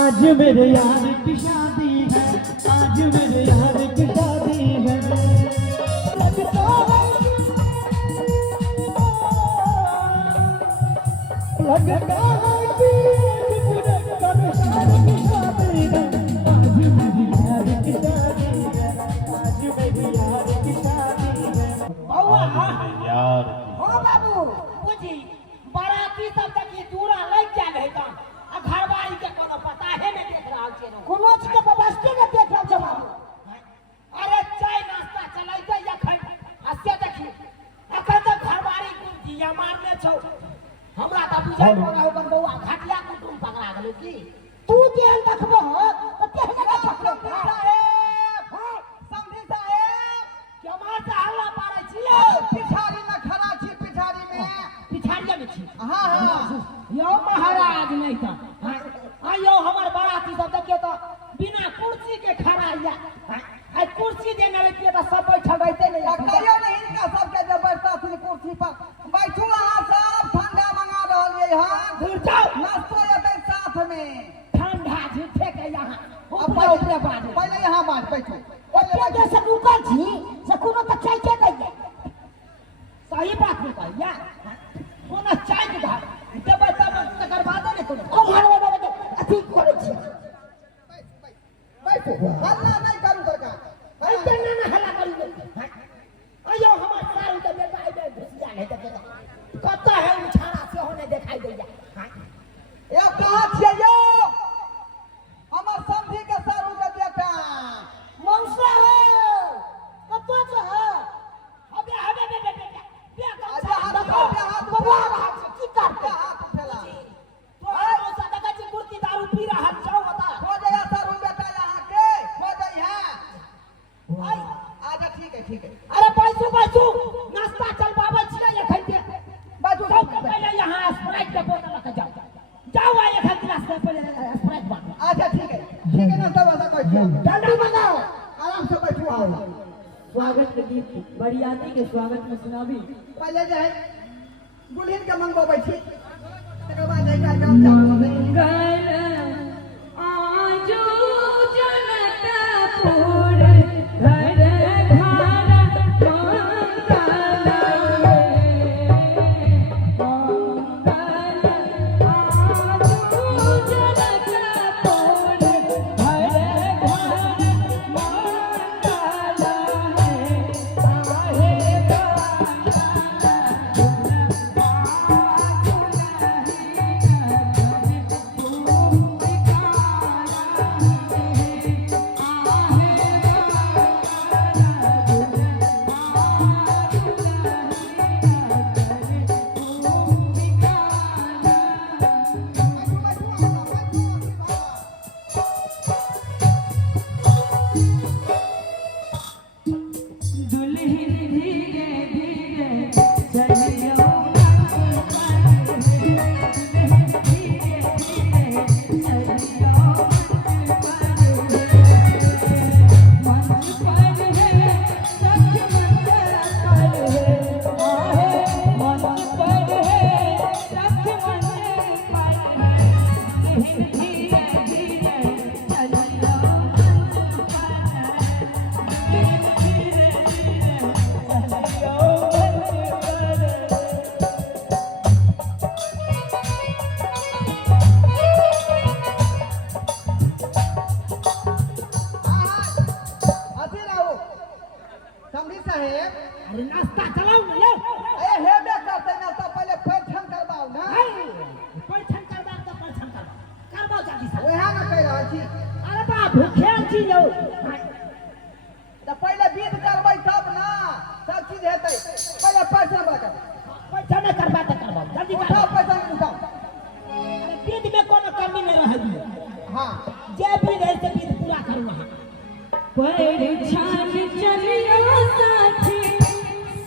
आज मेरे यार की शादी है, आज मेरे यार की शादी है। लगता है कि मुझे कब शादी की शादी है। आज मेरी यार की शादी है, आज मेरी यार की शादी है। यार हो बाबू बुझी बाराती सब तक ये दूरा लग क्या रहता आ घरवाली के कोनो पता है नहीं देख रहा छे कोनो चीज के व्यवस्था के देख रहा छे बाबू। अरे चाय नाश्ता चलाइते यखन हस्से देखी अखन तक घरवाली कुल दिया मारने छौ हमरा त बुझाइ पड़ा ओकर बौआ घाटिया कुटुम पकड़ा गेलै की तू जेहन देखबो हो त तेहने का छकलो साहेब समझी साहेब के मार से हल्ला पारै छियै पिछाड़ी में खड़ा छी पिछाड़ी में पिछाड़िया में छी। हां हां यो महाराज नहीं था आयो हमर बाराती सब देखे तो बिना कुर्सी के खड़ा या आई कुर्सी देने रहती तो सब बैठल रहते नहीं कहियो नहीं इनका सबके जब बैठता थी कुर्सी पर बैठू अहां सब ठंडा मंगा रहल ये हां दूर जाओ नाश्तो एतै साथ में ठंडा झूठे के यहां ऊपर बात पहले यहां बात बैठो पहले जैसे ऊपर छी से कोनो त चाय के दै सही बात नहीं कहिया कोनो चाय के भाग देबै तब तकर बाद ने कोनो ओ घर में अथी करे छी बैठो हल्ला नहीं करू सरकार ऐसे ना हल्ला करू अयो हमर सारू के बेटा आइ घुसिया नहीं देखे कत है उछाड़ा से होने दिखाई दैया ए कहां छियै यो हमर समधी के सारू के बेटा मौसा है कत से है अबे हबे बेटा बेटा हाथ बबा की करते हाथ उठेला तो मौसा तक जी कुर्ती दारू पी रहा जाओ बता हो जाया सारू बेटा यहां के हो जाई है आई आजा ठीक है अरे बाजू नाश्ता चल बाबा छियै एखन के बाजू सब पहले यहां स्प्राइट के बोतल लेके जाओ आए एखन गिलास में पहले स्प्राइट बांटो आजा ठीक है नाश्ता वाला कहियो जल्दी बनाओ आराम से बैठो आओ स्वागत के गीत बरियाती के स्वागत में सुनाबी पहले जो है दुल्हन के मंगो बैठी तकर बाद जाइका काम चालू मंगल आजो जनकपुर घर अरे नाश्ता चलाओ ना लो ए हेबे करते नाश्ता पहले परिछन करबाओ ना परिछन करबा त परिछन करबाओ जल्दी से ओहा ना कह रहल छी अरे बा भूखे छी यौ त पहले विध करबै तब ना सब चीज हेतै पहले परिछन करबाओ परिछन करबा त करबाओ जल्दी उठाओ परिछन उठाओ अरे विध में कोनो कमी नहीं रह दी हां जे विध है से विध पूरा करू वहां परिछन चलियो साथी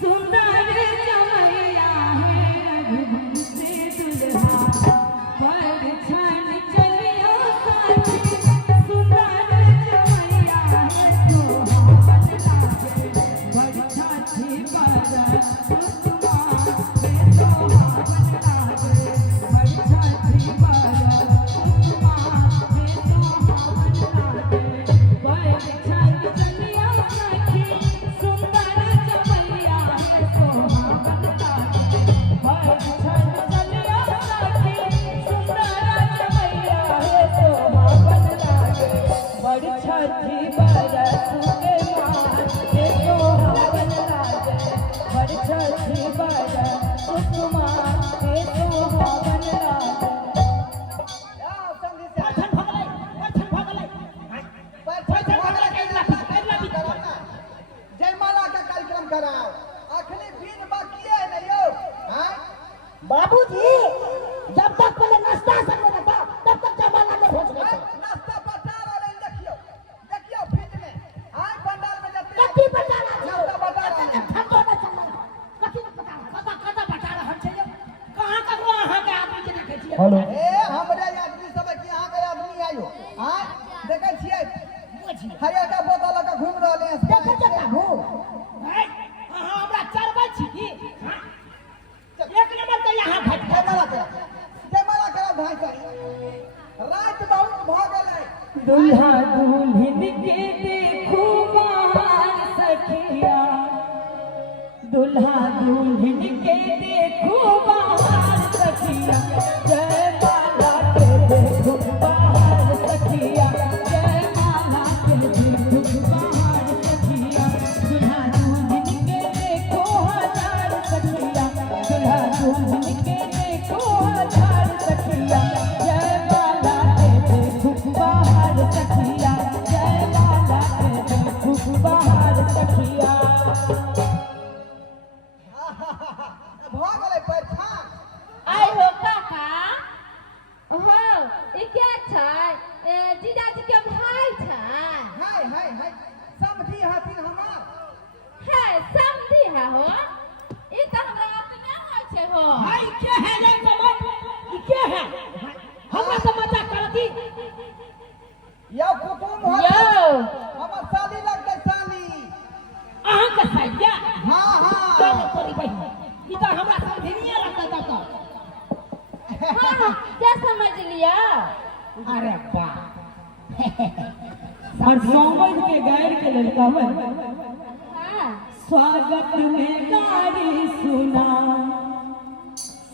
सुंदर जमैया है रघुवंश से दुल्हा परिछन चलियो साथी सुंदर जमैया है सोहावन लागे परिछन बाजा सुतवा में सोहावन लागे परिछन बाजा सुतवा में छठी बरस के माथे सोहावन लागे बड़ छठी बरस के माथे सोहावन लागे परछन भगलै जयमाला का कार्यक्रम कराओ अखनी दिन बाकी है नहीं हो हाँ? बाबूजी जब तक पहले नाश्ता करने लगा तब तक जमाना में पहुंच गए नाश्ता बता रहे देखियो देखियो फ्रिज में हाँ पंडाल में जाते कति बता रहा नाश्ता बता रहे ठंडो न चलना कति न पता कता बता रहा है कहां का वहां के आदमी के देखे छिए हेलो ए हमरे आदमी सब की यहाँ के आदमी आयो हाँ देखे छिए बुझी हरियर का बोतल का घूम रहले हैं देखे जता हो हां हमरा चरबै छी की एक नंबर तो यहां भटका जयमाला करा भाई साहब रात बहुत भ गेलै दुल्हा दुल्हन के देखो बाहर सखिया दुल्हा दुल्हन के देखो बाहर सखिया जयमाला के देखो बाहर सखिया जयमाला के देखो बाहर सखिया दुल्हा दुल्हन के देखो हजार सखिया दुल्हा दुल्हन के देखो हजार सखिया जयमाला के देखो बाहर सखिया जयमाला के देखो बाहर सखिया भ गेलै पहचान आइ हो काका हो ई क्या छै जीजाजी के भाई छै हाय समझी हथिन हमार है समझी है हो ई त हमरा अपने होइ छै हो भाई के है ये समझ ई के है हमरा से मजाक करती यो कुटुम हो यो हमर साली लगतै साली अहां के साइया हाँ चल तोरी बहिन ई त हमरा समझनिया लगता त हां क्या समझ लिया अरे बा और समझ के गायर के लड़का में हां स्वागत में गारी सुना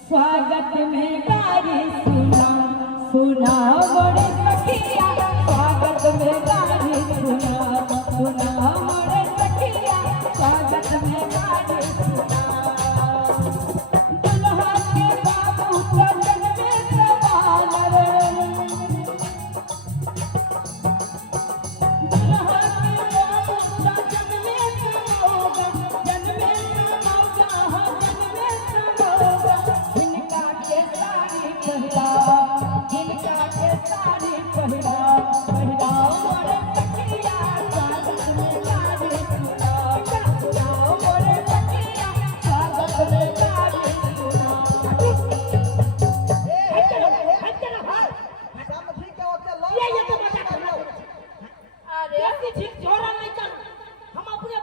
स्वागत में गारी सुना सुना मोरे सखिया स्वागत में गारी सुना सुना मोरे सखिया स्वागत में गारी सुना दुल्हा के बाबू चरण में सवाल रे दुल्हा के बाबू चरण में समोगा जन्मे समोगा हो जन्मे समोगा इनका के साड़ी पहिरा इनका के साड़ी पहिरा पहिरा मोरे सखिया स्वागत में गारी सुना जाओ मोरे सखिया स्वागत में गारी सुना समझी के ओते लो ये तो मजाक करना अरे ऐसी ठीक छोरा नहीं कर हम अपने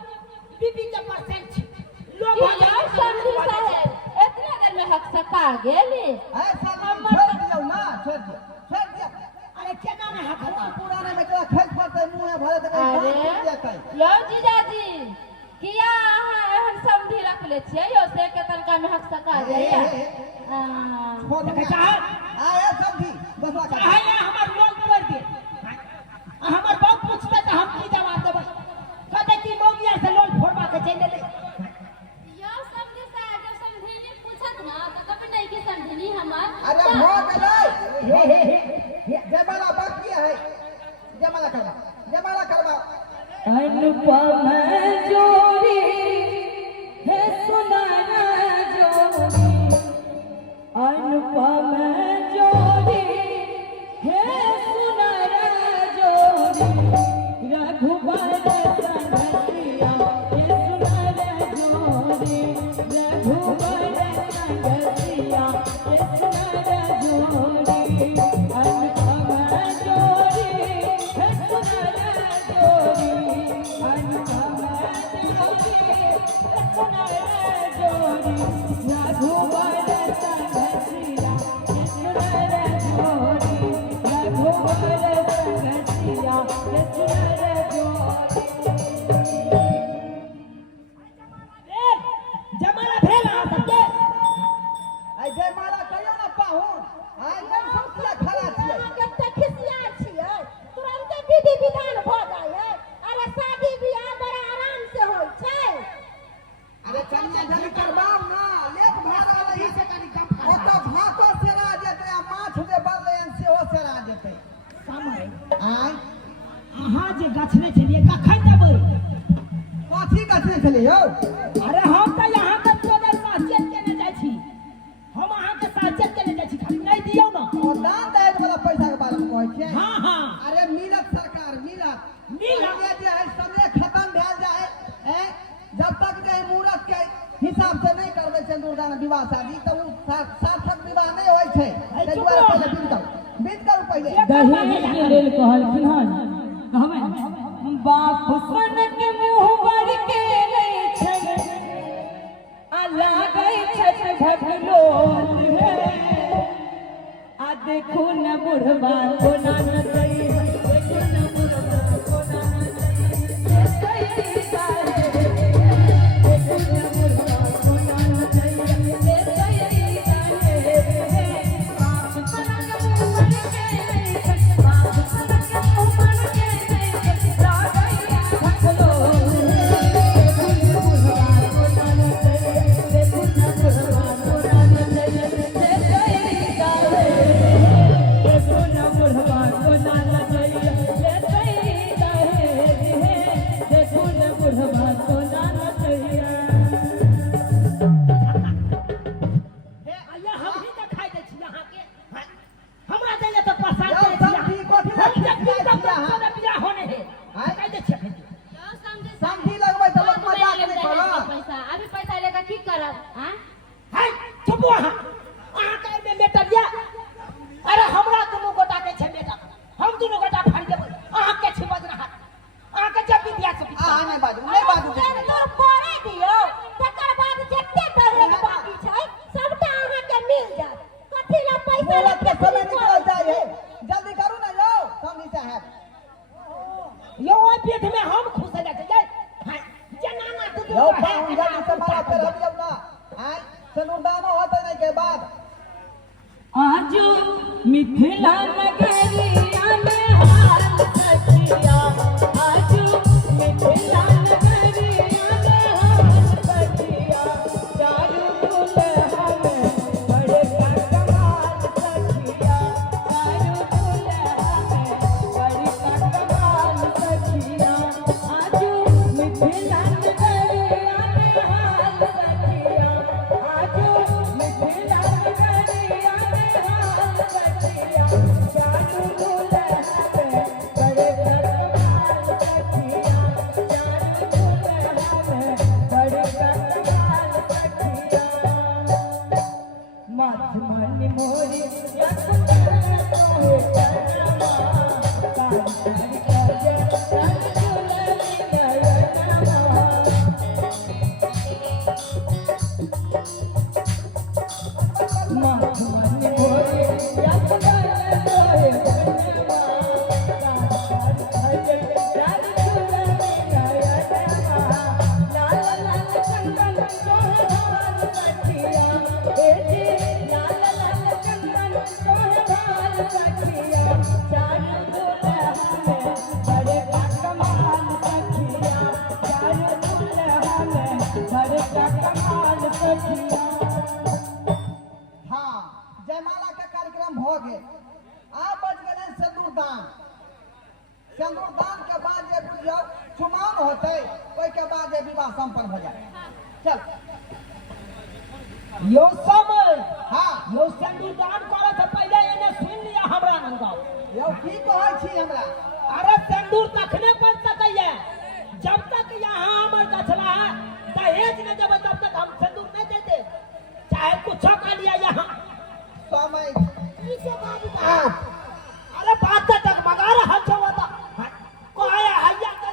बीबी के परसेंट छी लोग यो समझी साहेब इतने देर में हक सका गेली है साली छोड़ दियो ना छोड़ दियो अरे केना में हाथ हटा पुराने में तोरा खर्च पड़तै मुंह में भरे तक अरे काम जेतै यो जीजाजी किया अहाँ एहन समझी रखले छियै यो से के तनका में हक सका जाइए छोड़ देखे दे चाहे आए समझी बसवा कर चाहे हमर लोग कर दे हमर बाप पूछते तो हम की जवाब देबै कहते कि मौगिया से लोन फोड़वा के चले ले यो समझी साहब जब समझीनी पूछत ना तो कभी नहीं की समझीनी हमार अरे हो गेलै जयमाला बाकी है जयमाला करवा अनुपम जोड़ी है सुनाना जोड़ी अनुपम जोड़ी है सुनाना जोड़ी रघुबर संगतिया है सुनाना जोड़ी रघुबर संगतिया है सुनाना जोड़ी अनुपम जोड़ी है सुनाना जोड़ी अनुपम जोड़ी है सुनाना जोड़ी रघुबर संगतिया है सुनाना जोड़ी रघुबर संगतिया है सुनाना जोड़ी आय अहाँ जे गछने छलिए कखन देबै कथी कथी छलै यौ अरे हम तऽ यहाँ तक तोरे साचेत केने जाइ छी हम अहाँके साचेत केने जाइ छी खाली नहीं दियौ ना ओ दान दहेज वाला पैसा के बारे में कहै छियै हाँ हाँ अरे मिलत सरकार मिलत मिलत। ये जे है समय खत्म भेल जाए हैं जब तक जे है मुहूर्त के हिसाब से नहीं करबै सिंदूरदान विवाह शादी तो उ सार्थक विवाह नहीं होय छै ताहि दुआरे पहिले बीत करू पहिले दहेज के लेल कहलखिन हन कहबै बाप सन के मुँह बर के नहीं छै आ लागै छठ भगलोल हे आ देखू न बुढ़बा कोना न दै देखू न बुढ़बा कोना न दै देखू न बुढ़बा कोना न दै बाप सन के मुँह बर के नहीं छै बाप सन के मुँह बर के नहीं छै लागै छठ भगलोल देखू न बुढ़बा कोना न दै देखू न बुढ़बा कोना न दै देखू न बुढ़बा कोना न दै देखू न बुढ़बा कोना न दै आइया हम ही देखाई दै छी अहाँके हमरा दैले तऽ पसंद यौ दै छी समझी कथी हम लग जे छियै तब अहाँ तक बियाह होने है देखाई दै छी अखन समझी लगबै तऽ लोक मजाक नहीं करत पैसा अभी पैसा लेकर की करब हाँ है चुप अहाँ अहाँके एहिमे मेटर या अरे हमरा दुनू गोटा के छै मेटर हम दुनू गोटा फाड़ि देबै अहाँके छै बजरहा अहाँके जब विद्या से अहाँ नहीं बाजू सिंदूर पड़े दियौ तकर बाद जते दहेज बाकी छै सबटा अहाँके मिल जायत कथी ला पैसा मुहूर्त के समय लेके निकल जाए है जल्दी करू ना यौ समझी साहब यो ओइ पेट में हम खुश हो जाते जाय हां जनाना तू यौ पाहुन जल्दी से मारा कर हटियौ ना आय सिंदूरदानो होतै नहीं के बाद आजू मिथिला नगरिया में हाल सखिया आजू मिथिला नगरिया में हाल सखिया चारू दुल्हा में बड़े का कमाल सखिया चारू दुल्हा में बड़े का कमाल सखिया आजू मिथिला नगरिया में हाल सखिया आजू मिथिला नगरिया में हाल सखिया चारू दुल्हा में बड़े का कमाल सखिया चारू दुल्हा में बड़े का कमाल सखिया मधुमन मोरी या कुंदन तोहे करवा कान कर काजे रंग दुलरी नयनवा मधुमन मोरी या कुंदन तोहे करवा कान कर काजे रंग दुलरी नयनवा लाल लाल चंदन तोहे भाल सखिया हे जी लाल लाल चंदन तोहे भाल सखिया चारू दुल्हा में बड़े का कमाल सखिया चारू दुल्हा में बड़े का कमाल सखिया हाँ जयमाला के कार्यक्रम हो गए आप बच गए सिंदूरदान सिंदूरदान के बाद जे बुझियो चुमाओन होते ओई के बाद जे विवाह संपन्न हो जाए चल यो समय हाँ यो संविधान करे से पहले एने सुन लिया हमरा नंगाओ यौ की कहै छी हमरा अरे सिंदूर तखने बन सकैया जब तक यहाँ हमर गछला है दहेज न देबै तब तक हम सिंदूर नहीं देते चाहे कुछ कर लिया यहाँ समय इसे बाबू अरे बात तक मगा रहा छो बता कहया हैया दै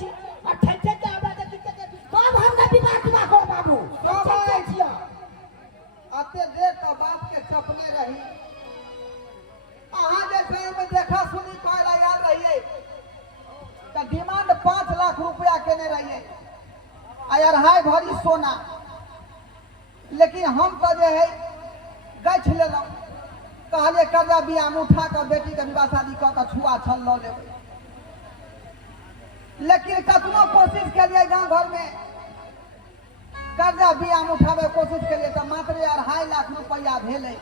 छी आ ठेठे के हमरा के दिक्कत है बाब हमरा विवाह करो बाबू समय अते देर का बात के चपने रही अहाँ जे समय में देखा सुनी कहला याद रहिए तो डिमांड 5 लाख रुपया केने रहिए आ यार हाय भरी सोना लेकिन हम तो जे है गछ लेलहुँ कहलिए कर्जा बियाह में उठा कर बेटी के विवाह शादी कऽ के छुआ छल लऽ लेबै लेकिन कतनो कोशिश केलिए गाँव घर में कर्जा बियाह में उठावे कोशिश केलिए तो मात्र 2.5 लाख रुपया भेलै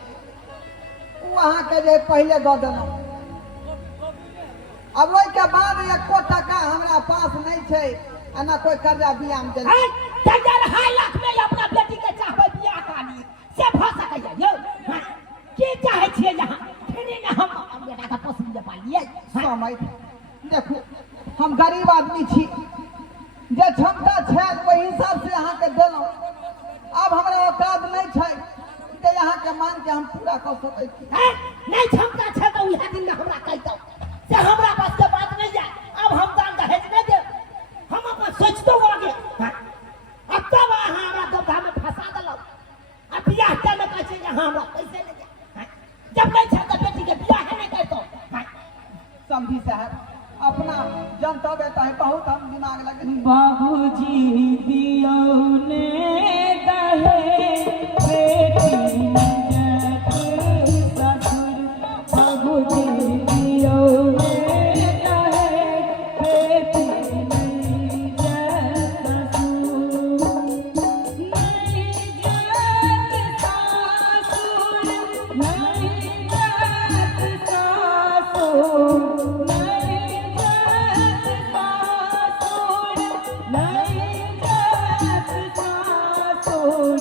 उ अहाँ के जे पहले दऽ देलहुँ अब ओहि के बाद एको टका हमरा पास नहीं छे आ ना कोई कर्जा बियाह में देले। तैयार 2.5 लाख में अपना बेटी के चाहबे बियाह काली से भ सकैया यौ। हाँ, की चाहे छियै यहाँ फिर ने हम बेटा का पसंद पालिए। समय देखो हम गरीब आदमी छी, जे क्षमता छै ओहि हिसाब से अहाँ के देलहुं। अब हमरा औकात नहीं छै कि यहाँ के मान के हम पूरा कर सकै छी। नहीं क्षमता छै तो उहे दिन में हमरा कह दो से हमरा बस के बात नहीं है। अब हम दान दहेज नहीं दे, हम अपन सोचतो आगे। अब तब हमरा गड्ढा में फंसा देलौ। अब बियाह के में कहै छै यहाँ हमरा पैसे ले जा। जब नहीं छै तो बेटी के बियाह नहीं करतो। समझी साहब अपना जनतव्य तो है बहुत हम दिमाग लगे। बाबूजी दियो ने दहेज बेटी नजर ससुर। बाबूजी दियो ने दहेज बेटी नजर ससुर। नहीं जात सासुर, नहीं जात सासुर,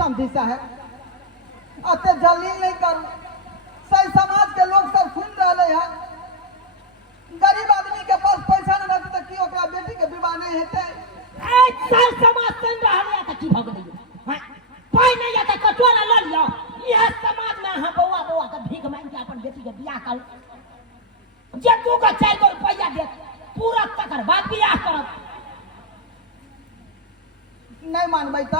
समझी साहब अते जल्दी नहीं करू। सही समाज के लोग सब सुन रहे हैं। गरीब आदमी के पास पैसा नहीं रहते तो की ओकरा बेटी के विवाह नहीं हेते। सही समाज सुन रहे हैं तो की भग दियो। पाई नहीं है तो कटोरा ले लियो। यह समाज में हां बौआ बौआ तो भीख मांग के अपन बेटी के बियाह कर। जे तू का 4 रुपया दे पूरा तकर बाद बियाह कर। नहीं मानबै त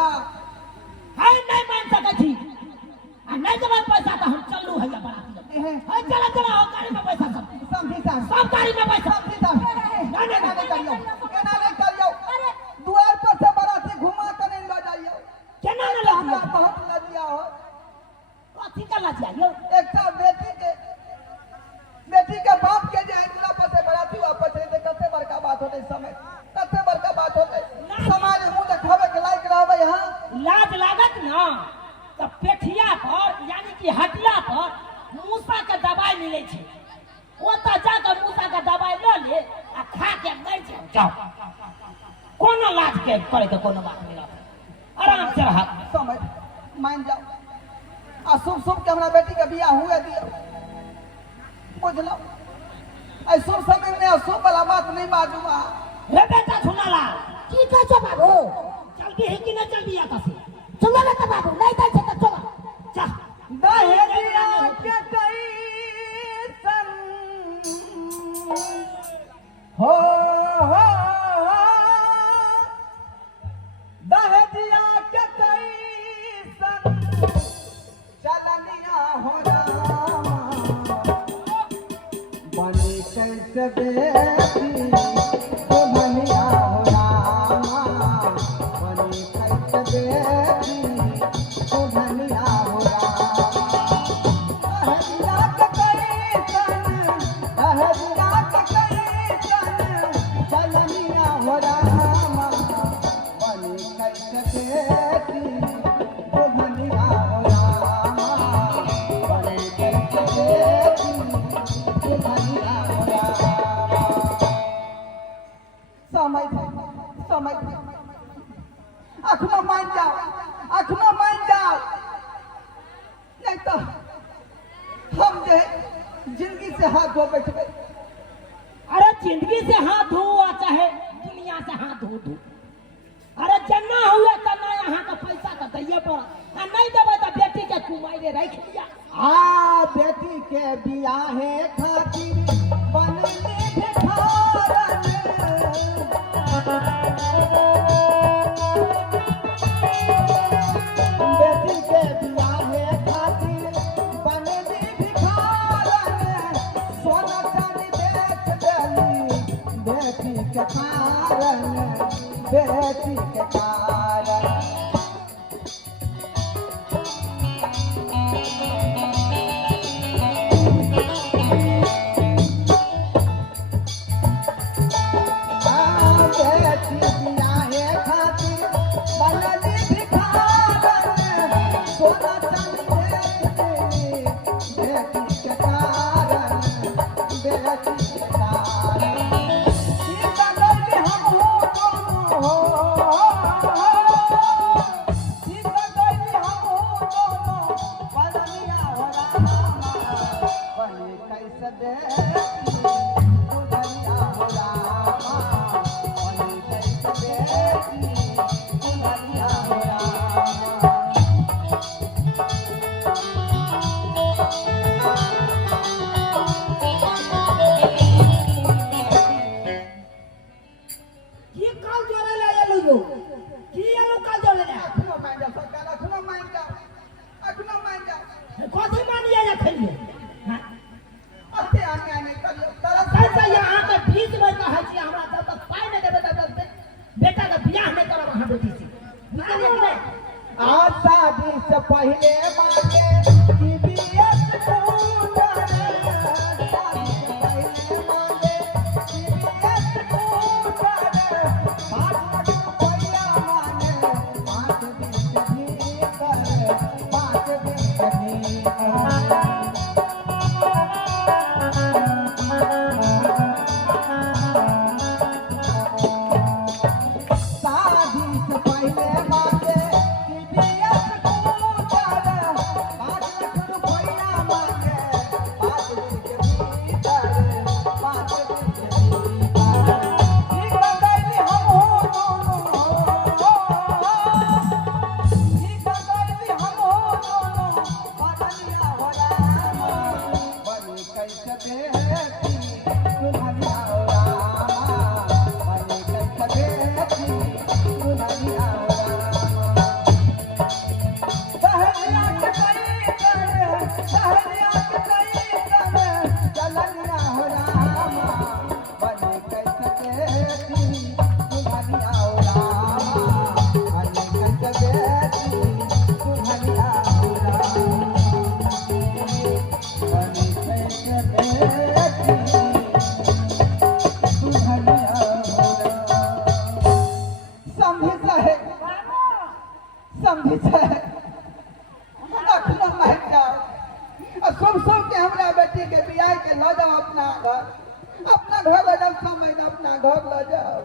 हाय नहीं मान सकै छी। आ नहीं देबै पैसा तो हम चलू है बराती। हाय चला चला हो गाड़ी में पैसा सब। समझी साहब सब गाड़ी में पैसा। समझी साहब नहीं करियो केना नहीं करियो। अरे द्वार पर से बराती घुमा के नहीं ले जाइयो। केना न ले हमरा बहुत लजिया हो। कथी का लजिया यो। एकटा बेटी के बाप के जे दूल्हा पर से बराती वापस है कते बड़का बात होते समय। कते बड़का बात होते समाज मुंह देखावे के लायक रहबै। हां लाज लागत ना तो पेठिया पर यानी कि हटिया पर मूसा के दवाई मिले छे। ओता जाकर मूसा के दवाई ले ले आ खा के मर जाओ। कोनो लाज के करे के कोनो बात नहीं। आराम से रह समझ मान जाओ। आ शुभ शुभ के हमरा बेटी के बियाह हुए दियो। बुझलो ऐ शुभ समय में अशुभ वाला बात नहीं बाजू। रे बेटा सुनाला की कह छो बाबू? जल्दी है कि नहीं जल्दी आता से चलो ना बाबू नहीं दै छै त चलो। चल कैसे बेटी तो भनिया हो रामा बनी कैसे बेटी तो भनिया हो रामा हरिया के कैसन चलनिया हो रामा बनी कैसे बेटी तो भनिया हो रामा बनी कैसे बेटी तो भनिया हो रामा समय अखनो मान जाओ नहीं तो हम जो जिंदगी से हाथ धो बैठे। अरे जिंदगी से हाथ धो चाहे दुनिया से हाथ धो अरे जन्ना हुआ तना यहाँ का पैसा का दैये पर नहीं देवे तो बेटी के कुमारी रख लिया आ बेटी के बियाहे खातिर बनली भिखारन बेटी के बियाहे खातिर बनली भिखारन सोना चांदी बेच देली बेटी के कारण बेटी के कारण शादी से पहले मांगे TVS स्कूटर शादी से पहले मांगे TVS स्कूटर 5 लाख रुपया मांगे 5 दिन के भीतर 5 दिन के भीतर शादी से पहले मांगे TVS स्कूटर 5 लाख रुपया मांगे 5 दिन के भीतर 5 दिन के भीतर ठीक गई हम हो दोनों ठीक गई हम हो दोनों बदलिया हो रामा बनी कैसे बेटी दुल्हनिया हो रामा बनी कैसे बेटी दुल्हनिया हो रामा सहरिया के चलनिया हो रामा बनी कैसे बेटी दुल्हनिया हो रामा बनी कैसे बेटी दुल्हनिया हो रामा बनी कैसे बेटी दुल्हनिया हो रामा समझी चाहे अखनो मान जाओ और सब के हमरा बेटी के बियाह के लो जाओ अपना घर ले जाओ समय अपना घर ले जाओ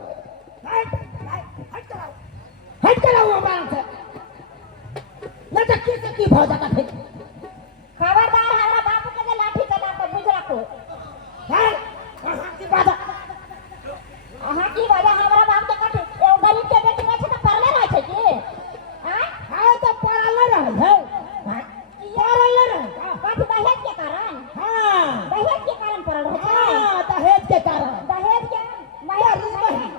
हट कराओ बाल से न तो की भौ जाता फिर खबरदार हमारा बापू के लाठी चला तो बुझ रखो है कहां की बात अहाँ की वजह हमारा बाप के कटे एगो गरीब के बेटी में से तो पढ़ले रह छै की हां हां तो पढ़ल रह है हां पढ़ल रह कथि दहेज के कारण हां दहेज के कारण पढ़ल है हां दहेज के कारण दहेज के नहीं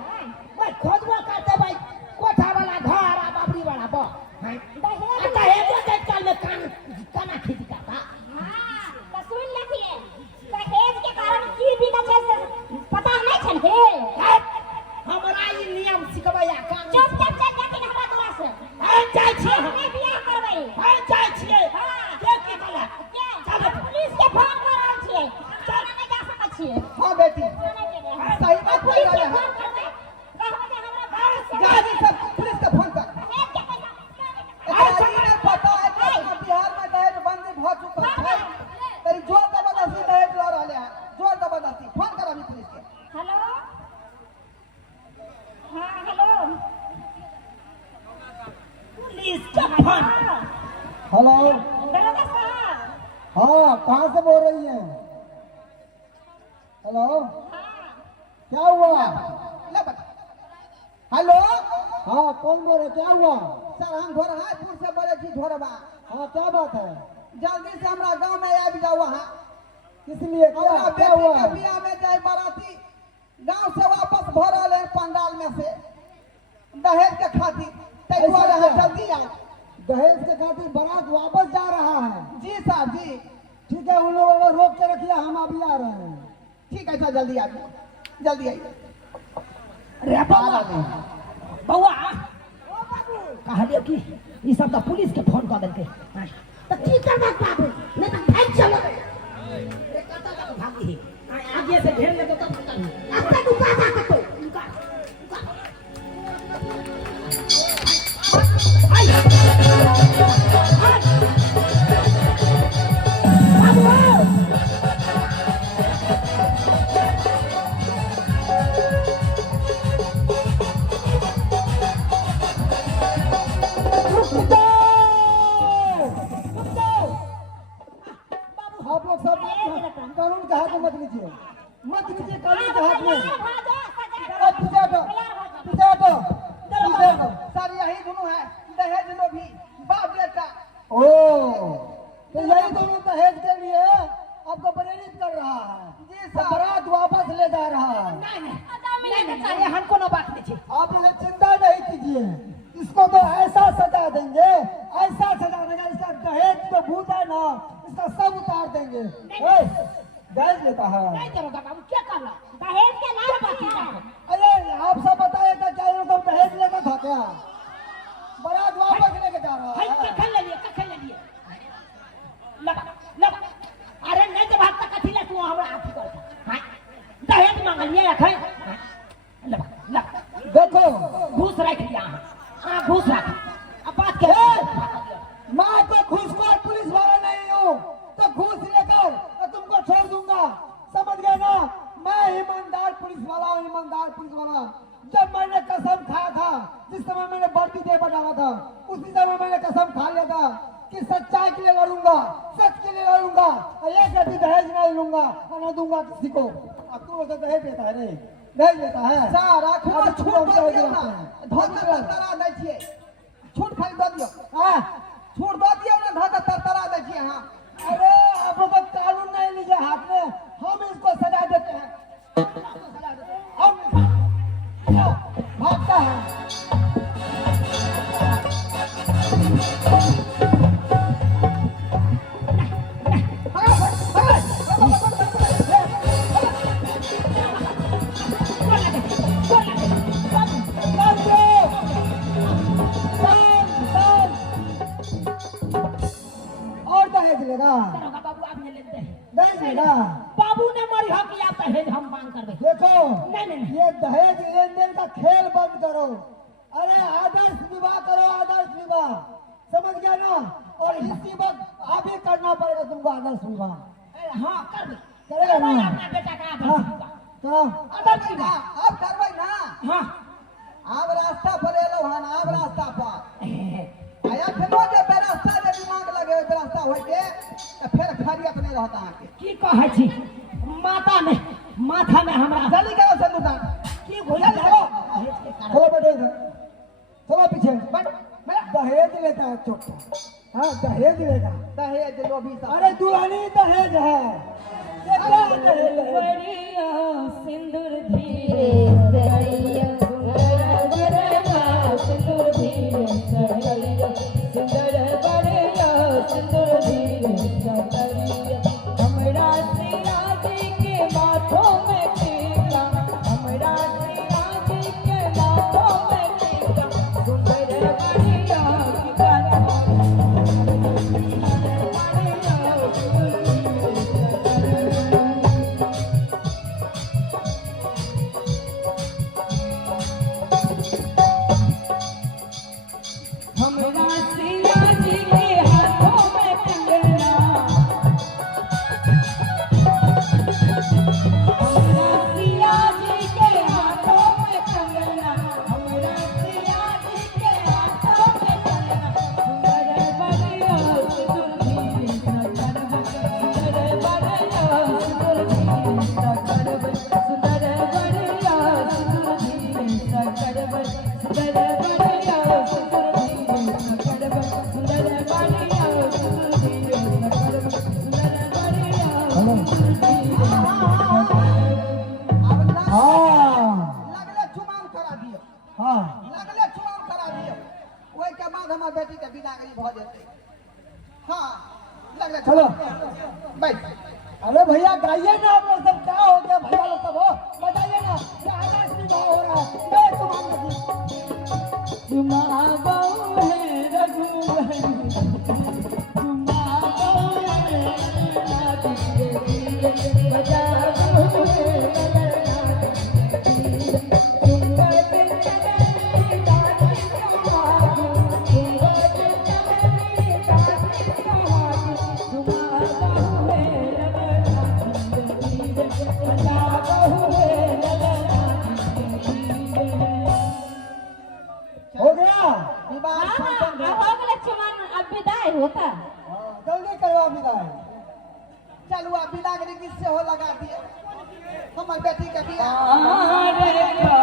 मैं खोजबो करते भाई कोठा वाला घर आ बाबरी वाला बा दहेज दहेज के काल में दरोगा साहब। हाँ, कहाँ से बोल रही हैं? हेलो, क्या हुआ? हेलो, हाँ, कौन बोल रहे? क्या हुआ? सर, हम घोरहापुर से बोले थी, घोरबा। हाँ, क्या बात है? जल्दी से हमारा गांव में आ जाओ। वहाँ किस लिए? क्या हुआ? बियाह में जाए बाराती गांव से वापस भरल है पंडाल में से दहेज के खातिर। जल्दी आओ। दहेज के खातिर बारात वापस जा रहा है? जी साहब जी। ठीक है, उन लोगों को रोक के रखिए, हम अभी आ रहे हैं। ठीक है सर, जल्दी आइए, जल्दी आइए। अरे बउआ बउआ कहलियो कि ई सब तो पुलिस के फोन कर देलकै। तो की करबा बाबू? नहीं तो भाग चलो। रे कता का भागी आगे से घेर ले तो तब पता नहीं। अब तक उठा जा तो आप लोग सब कानून का हाथ में मत लीजिए, मत लीजिए कानून के हाथ में। पीछे हटो, पीछे हटो, पीछे हटो। सर, यही दोनों है दहेज लोभी, बाप बेटा। ओ, तो यही दोनों दहेज के लिए आपको प्रेरित कर रहा है? जी सर। बारात वापस ले जा रहा है? नहीं हम कोनो बात नहीं थी। आप लोग चिंता नहीं कीजिए, इसको तो ऐसा सजा देंगे, ऐसा सजा देंगे, इसका दहेज तो भूत है ना, इसका सब उतार देंगे। दहेज लेता है? नहीं दरोगा बाबू, क्या करना? दहेज के नाम बाकी था। अरे आप सब बताइए तो क्या ये तो दहेज लेकर था क्या? बारात वापस लेके जा रहा हाय है? कखन ले लिए लगा अरे नहीं तो भाग तक कथी ले तू हमरा आथी कर। हाय दहेज मांगलिए रखे लगा देखो, घूस रख लिया। हां घूस रख। अब बात के मैं तो घूसखोर पुलिस वाला नहीं हूँ, तो घूस लेकर मैं तुमको छोड़ दूंगा, समझ गए ना? मैं ईमानदार पुलिस वाला हूँ, ईमानदार पुलिस वाला। जब मैंने कसम खाया था, जिस समय मैंने वर्दी दे डाला था, उसी समय मैंने कसम खा लिया था कि सच्चाई के लिए लड़ूंगा, सच के लिए लड़ूंगा, और एक गति दहेज नहीं लूंगा और न दूंगा किसी को। अब तू तो दहेज देता है? नहीं दहेज देता है। सारा छूट खाली दे दियो, छूट दे दियो ना, धक्का तरतरा दे दिए। हाँ, अरे आप लोग कानून नहीं लीजिए हाथ में, हम इसको सजा देते हैं, हम भागता है। और दहेज लेगा? दरोगा बाबू आप ने लेते हैं दहेज लेगा? बाबू ने मरी हो कि आप दहेज हम मांग करबे। देखो, नहीं। ये दहेज लेन देन का खेल बंद करो। अरे आदर्श विवाह करो, आदर्श विवाह, समझ गया ना? और इसी वक्त आप ही करना पड़ेगा तुमको आदर्श विवाह। हां करबे करेगा ना? अपना बेटा का आप हाँ, करो। आदर्श विवाह आप करबै ना? हां आप रास्ता पर एलो हन, आप रास्ता पर आया फेरो जे रास्ता जे दिमाग लगे ओइ रास्ता होय के त फिर खरियत नहीं रहता आके। की कहै छी माथा में हमरा जल्दी करो संदूदान। की भइल चलो दहेज के कारण। चलो बैठो इधर, चलो पीछे बैठ। दहेज लेता है चोटा। हाँ, दहेज लेगा, दहेज लोभी सब। अरे दुल्हनी दहेज है, ये क्या दहेज है? बढ़िया सिंदूर धीरे सड़ैया सुंदर बढ़िया सिंदूर धीरे सड़ैया सुंदर बढ़िया सिंदूर धीरे सड़ैया हमरा सिया जी के माथों में टीका, हमरा सिया जी के माथों में टीका सुंदर बढ़िया की बात हमरा सिया जी के हाथों में कंगन चले चलो। बैठ। अरे भैया गाइए ना, आप लोग सब क्या हो गया भैया लोग सब हो, बताइए ना क्या आकाश में भाव हो रहा है। ए, चुमा बहु है रघुवर चुमा बहु है नाथ के बजा बहु है हो गया। विवाह हाँ, संपन्न हाँ, हो। हो गया चुमान, अब विदाई होता। हाँ, जल्दी करवा विदाई। चलू आप बिना गीत से हो लगा दिए हमर बेटी के बियाह। आरे का